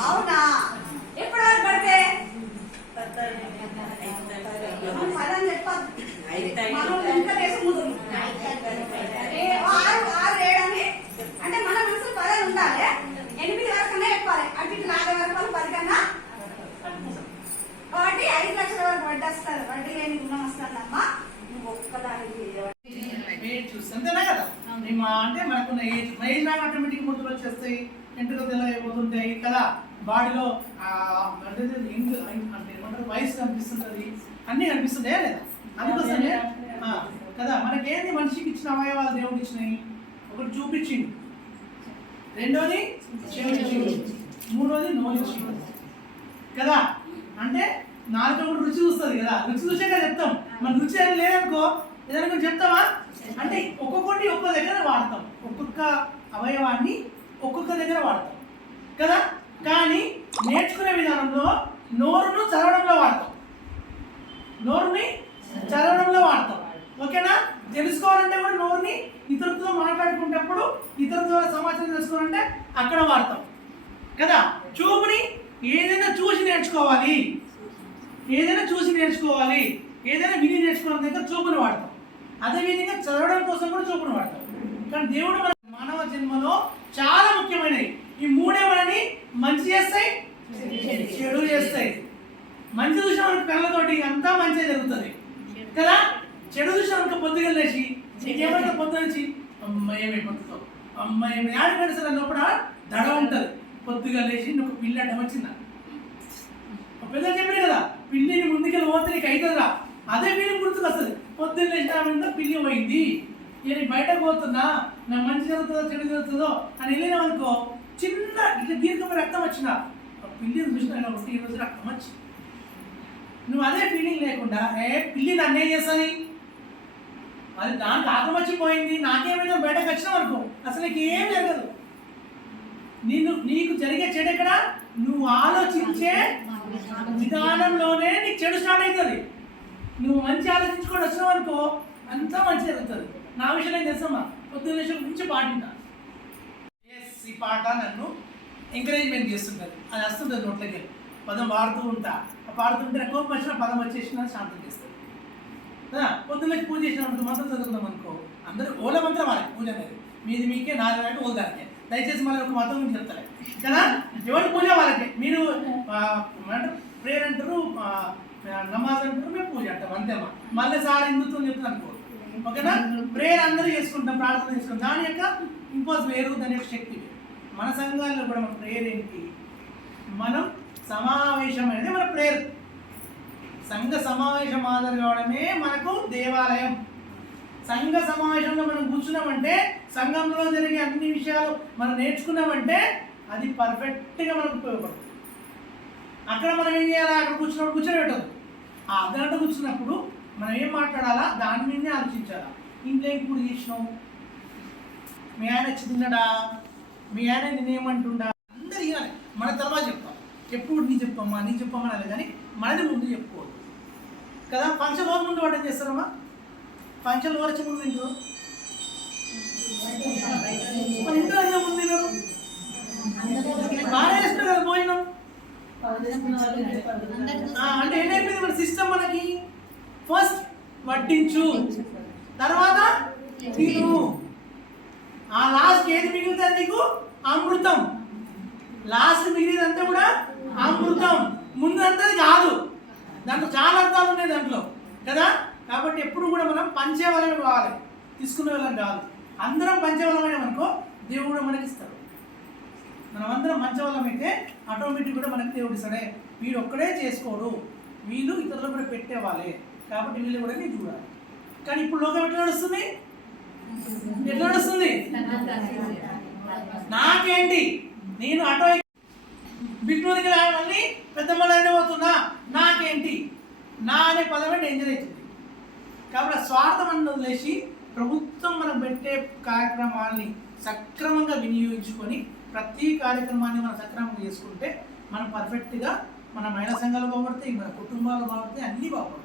అవునా? ఎప్పుడు వాళ్ళు పడితే? మనం ఎంత వేసి ముందు బాడీలో ఆ, అంటే ఇంగ్ అంటే ఏమంటారు వయసు అన్నీ కనిపిస్తుంటాయా లేదా? అందుకోసమే కదా మనకేంది మనిషికి ఇచ్చిన అవయవాలు దేవుడికి ఇచ్చినాయి ఒకటి చూపించింది రెండోది మూడోది నోరిచ్చింది కదా అంటే నాలుగు కూడా రుచి చూస్తుంది కదా. రుచి చూసాక చెప్తాం. మన రుచి అని లేదనుకో ఏదైనా కొంచెం చెప్తామా అంటే ఒక్కొక్కటి ఒక్కో దగ్గర వాడతాం. ఒక్కొక్క అవయవాన్ని ఒక్కొక్క దగ్గర వాడతాం. కదా కానీ నేర్చుకునే విధానంలో నోరును చదవడంలో వాడతాం. నోరుని చదవడంలో వాడతాం. ఓకేనా? తెలుసుకోవాలంటే కూడా నోరుని ఇతరులతో మాట్లాడుకునేటప్పుడు ఇతరులతో సమాచారం తెలుసుకోవాలంటే అక్కడ వాడతాం. కదా? చూపుని ఏదైనా చూసి నేర్చుకోవాలి. ఏదైనా చూసి నేర్చుకోవాలి. ఏదైనా విని నేర్చుకోవడం దగ్గర చూపుని వాడతాం. అదేవిధంగా చదవడం కోసం కూడా చూపుని వాడతాం. కానీ దేవుడు మన మానవ జన్మలో చాలా ముఖ్యమైనవి ఈ మూడే మనని మంచి చేస్తాయి చెడు చేస్తాయి మంచి చూసిన మనకి కళ్ళతోటి అంతా మంచిగా జరుగుతుంది. కదా? చెడు చూసిన మనకు పొద్దుగా లేచి నీకేమైనా పొద్దు నుంచి అమ్మాయి పొద్దుతో అమ్మాయి ఆడి పెడతారు లోపల దడ ఉంటుంది. పొద్దుగా లేచి నువ్వు పిల్లి అడ్డం వచ్చిందా? పిల్లలు చెప్పారు కదా పిల్లిని ముందుకెళ్ళి పోతే నీకు అవుతుందిరా అదే పిల్లి గుర్తుకు వస్తుంది పొద్దున్న లేచి పిల్లి పోయింది. నేను బయటకు పోతున్నా నా మంచి జరుగుతుందో చెడు జరుగుతుందో అని వెళ్ళినాం అనుకో చిన్న ఇట్లా దీర్ఘమైన రక్తం వచ్చిన పిల్లిని చూసిన కాబట్టి ఈ రోజు రక్తం వచ్చి నువ్వు అదే ఫీలింగ్ లేకుండా ఏ పిల్లి నన్నే చేస్తుంది? అది దానికి ఆకమచ్చిపోయింది నాకేమైనా బయటకు వచ్చినావు అనుకో అసలు ఏం జరగదు. నిన్ను నీకు జరిగే చెడు ఎక్కడ? నువ్వు ఆలోచించే విధానంలోనే నీకు చెడు స్టార్ట్ అవుతుంది. నువ్వు మంచి ఆలోచించుకొని వచ్చినావు అనుకో అంతా మంచి జరుగుతుంది. నా విషయం ఏం తెలుసమ్మా? పొద్దున్న విషయం గురించి పాటింటా ఈ పాట నన్ను ఎంకరేజ్మెంట్ చేస్తుంటుంది. అది వస్తుంటుంది నోట్లకి. పదం వాడుతూ ఉంటా. ఆ పాడుతుంటే నాకు కోపం వచ్చిన పదం వచ్చేసిన శాంతం చేస్తుంది. పొద్దున్నకి పొద్దున్న పూజ చేసిన మంత్రం చదువుకుందాం అనుకో అందరూ ఓల మంత్రం వాళ్ళకి పూజ అనేది. మీది మీకే నాది అంటే ఓదానికే దయచేసి మళ్ళీ ఒక మతం గురించి చెప్తారు కదా? ఎవరి పూజ వాళ్ళకి? మీరు ఆ, ప్రేయర్ అంటారు నమాజ్ అంటారు మేము పూజ అంటాం అంతేమా మళ్ళీ సార్ హిందుత్వం చెప్తాను అనుకో. ఓకేనా? ప్రేయర్ అందరూ చేసుకుంటాం ప్రార్థన చేసుకుంటాం. దాని యొక్క ఇంపోజ్ వేరు దాని యొక్క శక్తి. మన సంఘాల్లో కూడా మన ప్రేయర్ ఏంటి? మనం సమావేశం అనేది మన ప్రేయర్ సంఘ సమావేశం హాజరు కావడమే మనకు దేవాలయం. సంఘ సమావేశంలో మనం కూర్చున్నామంటే సంఘంలో జరిగే అన్ని విషయాలు మనం నేర్చుకున్నామంటే అది పర్ఫెక్ట్గా మనకు ఉపయోగపడుతుంది అక్కడ మనం ఏం చేయాలి? అక్కడ కూర్చున్నప్పుడు కూర్చోబెట్టదు ఆ అర్ధగంట కూర్చున్నప్పుడు మనం ఏం మాట్లాడాలా? దాని మీదనే ఆలోచించాలా? ఇంట్లో ఏం కూడి చేసినావు? మీ ఆయన వచ్చి తిన్నాడా మీ ఆయన నేనేమంటుండా అందరు ఇవ్వాలి మన తర్వాత చెప్తాం. ఎప్పుడు నీ చెప్పమ్మా నీ చెప్పమ్మా అనాలి కానీ మనది ముందు చెప్పుకోవద్దు. కదా ఫంక్షన్ రోజు ముందు ఏం చేస్తారమ్మా? ఫంక్షన్ వచ్చి ముందు తింటారు? మన ఇంట్లో అయినా ముందు తినరు? బాగా చేస్తారు కదా భోజనం? అంటే ఏమైపోయింది మన సిస్టమ్ మనకి? ఫస్ట్ వడ్డించు. తర్వాత తిను. ఆ లాస్ట్ ఏది మిగులుతుంది నీకు? అమృతం. లాస్ట్ మిగిలినంతా కూడా అమృతం. ముందంతది కాదు. దాంట్లో చాలా అర్థాలు ఉన్నాయి దాంట్లో. కదా? కాబట్టి ఎప్పుడు కూడా మనం పంచేవలం కావాలి. తీసుకునే వాళ్ళం కాదు. అందరం పంచవలమైన అనుకో దేవుడు మనకి ఇస్తాడు. మనం అందరం మంచవలమైతే అయితే ఆటోమేటిక్ కూడా మనకి దేవుడు ఇస్తాడే. వీడు ఒక్కడే చేసుకోడు. వీళ్ళు ఇతరులు కూడా పెట్టేవాళ్ళే. కాబట్టి వీళ్ళు కూడా నేను చూడాలి. కానీ ఇప్పుడు లోకం ఎట్లా నడుస్తుంది? ఎట్లా నడుస్తుంది? నాకేంటి? నేను ఆటో బిగ్నూరికి రావాలని పెద్దమ్మలైన పోతున్నా. నాకేంటి? నా అనే పదమే డేంజర్ అవుతుంది. కాబట్టి స్వార్థం అన్నది వదిలేసి ప్రభుత్వం మనం పెట్టే కార్యక్రమాల్ని సక్రమంగా వినియోగించుకొని ప్రతి కార్యక్రమాన్ని మనం సక్రమంగా చేసుకుంటే మనం పర్ఫెక్ట్గా మన మహిళా సంఘాలు బాగుపడతాయి మన కుటుంబాలు బాగుపడతాయి అన్నీ బాగుపడతాయి.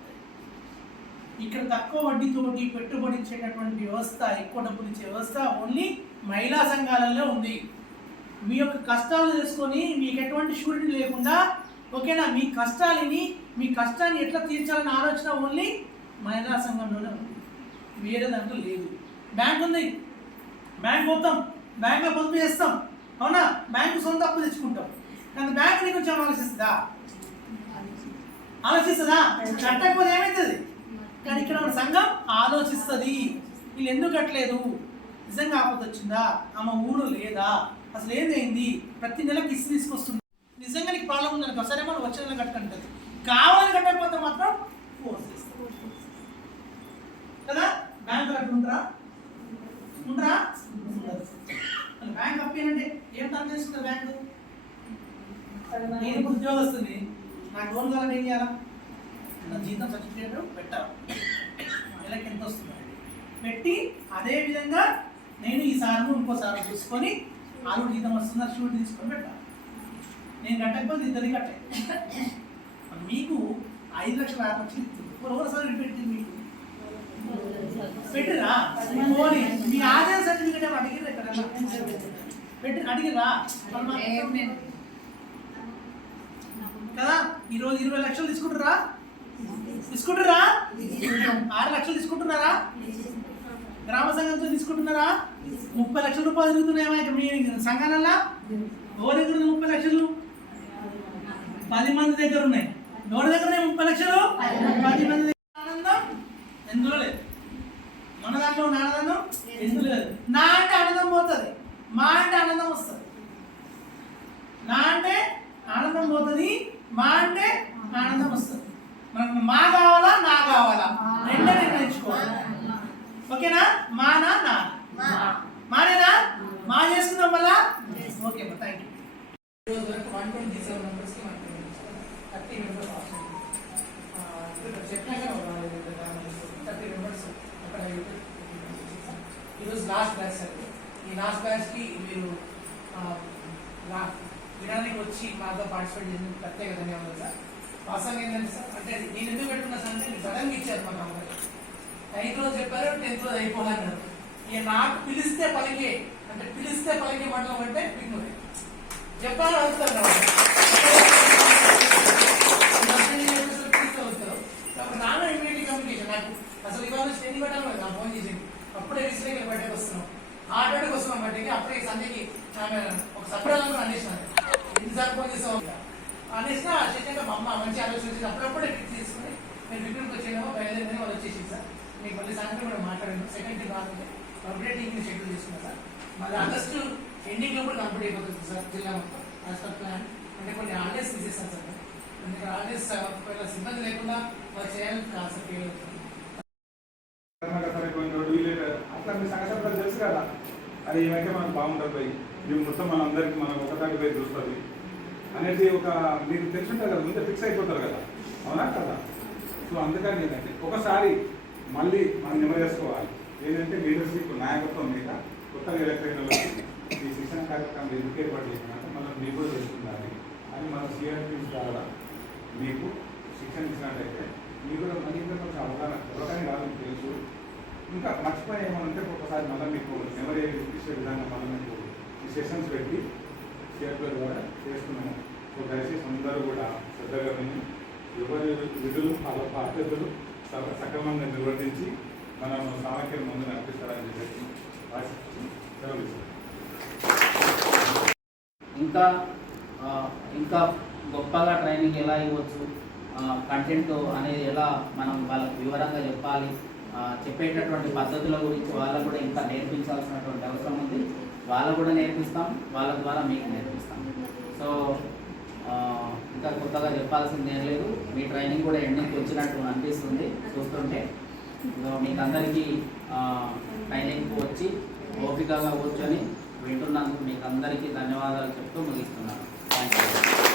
ఇక్కడ తక్కువ వడ్డీతోటి పెట్టుబడి ఇచ్చేటటువంటి వ్యవస్థ ఎక్కువ డబ్బులు ఇచ్చే వ్యవస్థ ఓన్లీ మహిళా సంఘాలలో ఉంది. మీ యొక్క కష్టాలు తెలుసుకొని మీకు ఎటువంటి షూరిటీ లేకుండా ఓకేనా మీ కష్టాలని మీ కష్టాన్ని ఎట్లా తీర్చాలని ఆలోచన ఓన్లీ మహిళా సంఘంలోనే ఉంది. వేరే దాంట్లో లేదు. బ్యాంక్ ఉంది. బ్యాంక్ పోతాం బ్యాంక్లో పొదుపు చేస్తాం. అవునా? బ్యాంకు సొంత అప్పు తెచ్చుకుంటాం. కానీ బ్యాంక్ నీ కొంచెం ఆలోచిస్తుందా? ఆలోచిస్తుందా? కట్టకపోతే ఏమవుతుంది కానీ ఇక్కడ మన సంఘం ఆలోచిస్తుంది. వీళ్ళు ఎందుకు కట్టలేదు? నిజంగా ఆపద వచ్చిందా? ఆమె ఊరు లేదా? అసలు ఏదైంది ప్రతి నెలకి ఇసి తీసుకొస్తుంది. నిజంగా నీకు ప్రాబ్లం ఉందనుకో సరే మనం వచ్చే నెల కట్టుకుంటుంది. కావాలని కట్టకపోతే మాత్రం ఫోర్స్ చేస్తాం కదా? బ్యాంకులు అట్లా ఉండరా? ఉండరా? బ్యాంక్ అప్పేనంటే ఏం తను చేసుకుంటారు బ్యాంకు నేను ఉద్యోగం వస్తుంది నాకు లోన్ కావాలని ఏం చేయాలా? నా జీతం సర్టిఫికేట్ పెట్టాలి? నెలకి ఎంత వస్తుంది? పెట్టి అదే విధంగా నేను ఈ సార్ను ఇంకోసారి చూసుకొని ఆరు జీతం వస్తుందా? షూట్ తీసుకొని పెట్టాలి నేను కట్టకపోతే ఇద్దరి కట్టే. మీకు ఐదు లక్షల ఆరు లక్షలు ఇస్తుంది ఒకసారి పెట్టి మీకు. పెట్టిరా? పోనీ. మీ ఆదాయ సర్టిఫికేట్ ఏమో ఎక్కడన్నా? పెట్టి అడిగిరా కదా ఈరోజు ఇరవై లక్షలు తీసుకుంటారా తీసుకుంటారా ఆరు లక్షలు తీసుకుంటున్నారా? గ్రామ సంఘంతో తీసుకుంటున్నారా? ముప్పై లక్షల రూపాయలు తిరుగుతున్నాయేమో ఇక మీ సంఘాలల్లా? ఎవరి దగ్గర ముప్పై లక్షలు? పది మంది దగ్గర ఉన్నాయి. ఎవరి దగ్గర ఉన్నాయి ముప్పై లక్షలు? పది మంది దగ్గర. ఆనందం? ఎందులో లేదు. మన దాంట్లో ఉన్న ఆనందం? ఎందులో లేదు. నా అంటే ఆనందం పోతుంది. మా అంటే ఆనందం వస్తుంది. నా అంటే ఆనందం పోతుంది. మా అంటే ఆనందం వస్తుంది. మనకు మా కావాలా నా కావాలా? రెండే నిర్ణయించుకోవాలి. ఓకేనా? మానా నా మానేనా మా. చేసుకుందాం మళ్ళా ఓకే అమ్మా thank you one twenty seven మెంబర్స్కి one thirty members option thirty members అక్కడ ఈరోజు లాస్ట్ బ్యాచ్ సార్ ఈ లాస్ట్ బ్యాచ్కి మీరు వినడానికి వచ్చి మాతో పార్టిసిపేట్ చేసిన ప్రత్యేక ధన్యవాదాలు సార్. వాస్తవం ఏంటంటే సార్ అంటే నేను ఎందుకు పెట్టుకున్నా సార్ అంటే సడన్గా ఇచ్చారు మాకు నైన్త్ రోజు చెప్పారు టెన్త్ రోజు అయిపోలేదు ఇక నాకు పిలిస్తే పలికే అంటే పిలిస్తే పలికే మండలం అంటే పిన్నూరే చెప్పాలి అవుతారు నాన్న ఇమీడియట్ కమ్యూనికేషన్ నాకు అసలు ఇవాళ స్టేజ్ పెట్టాలి కదా నా ఫోన్ చేసింది అప్పుడే రిజిస్టర్ బయటకు వస్తున్నాం. ఆటోకి వస్తున్నాం బయటకి అప్పుడే సంధ్యకి ఒక సప్రాలం కూడా అనేసినాను ఎన్నిసార్లు ఫోన్ చేస్తాం అనేసిన శేషంగా మా అమ్మ మంచి ఆలోచన వచ్చింది. అప్పుడప్పుడే ఫిక్స్ చేసుకుని నేను విక్రమ్కి వచ్చేమో బయలుదేరి వాళ్ళు వచ్చేసి సార్. నేను మళ్ళీ సాయంత్రం కూడా మాట్లాడాను. సెకండ్ డే రాకుంటే అప్డేటింగ్ షెడ్యూల్ చేసుకున్నా సార్. మళ్ళీ ఆగస్టు ఎండింగ్లో కూడా కంప్లీట్ అయిపోతుంది సార్ జిల్లా మొత్తం. యాజ్ పర్ ప్లాన్ అంటే కొన్ని ఆర్డర్స్ తీసేస్తాను సార్. అందుకే ఆర్డర్స్ ఒకవేళ సిబ్బంది లేకుండా వాళ్ళు చేయాలని కాదు సార్ ఫెయిల్ అవుతుంది అట్లా మీ సంగతి తెలుసు కదా. అది ఏమైతే మనకు బాగుంటుంది పోయి ఇది మొత్తం మనందరికి మనం ఒకటాకి పోయి చూస్తుంది. అనేది ఒక మీరు తెలుసుంటారు కదా ముందే ఫిక్స్ అయిపోతారు కదా. అవునా కదా? సో అందుకని ఏంటంటే ఒకసారి మళ్ళీ మనం నెమరేసుకోవాలి ఏంటంటే లీడర్షిప్ నాయకత్వం మీద కొత్తగా ఎలక్ట్రైన్లో ఈ శిక్షణ కార్యక్రమం ఎందుకు ఏర్పాటు చేసినట్టు మనం మీకు కూడా తెలుసుకుండాలి అని మన సిఆర్పీ ద్వారా మీకు శిక్షణ ఇచ్చినట్టయితే మీకు కూడా మళ్ళీ ఇంకా కొంచెం అవగాహన అవగాహన కాదు మీకు తెలుసు. ఇంకా మర్చిపోయి ఏమంటే ఒకసారి మళ్ళీ మీకు మెమరీ ఇచ్చే విధంగా మళ్ళీ మీకు ఈ సెషన్స్ పెట్టి సిఆర్పీ ద్వారా చేస్తున్నాము. సో దయచేసి అందరూ కూడా శ్రద్ధగా విని ఎవరి విధులు వాళ్ళ బాధ్యతలు సక్రమంగా నిర్వర్తించి మనం సామర్థ్యం ముందు నడిపిస్తారని చెప్పేసి ఆశిస్తూ ఇంకా ఇంకా గొప్పగా ట్రైనింగ్ ఎలా ఇవ్వచ్చు? కంటెంట్ అనేది ఎలా మనం వాళ్ళకి వివరంగా చెప్పాలి? చెప్పేటటువంటి పద్ధతుల గురించి వాళ్ళకు కూడా ఇంకా నేర్పించాల్సినటువంటి అవసరం ఉంది. వాళ్ళకు కూడా నేర్పిస్తాం. వాళ్ళ ద్వారా మీకు నేర్పిస్తాం. సో ఇంకా కొత్తగా చెప్పాల్సింది ఏం లేదు. మీ ట్రైనింగ్ కూడా ఎండింగ్కి వచ్చినట్టు అనిపిస్తుంది చూస్తుంటే. సో మీకు అందరికీ ట్రైనింగ్కి వచ్చి ఓపికగా కూర్చొని వింటున్నందుకు మీకు అందరికీ ధన్యవాదాలు చెప్తూ ముగిస్తున్నాను. Thank you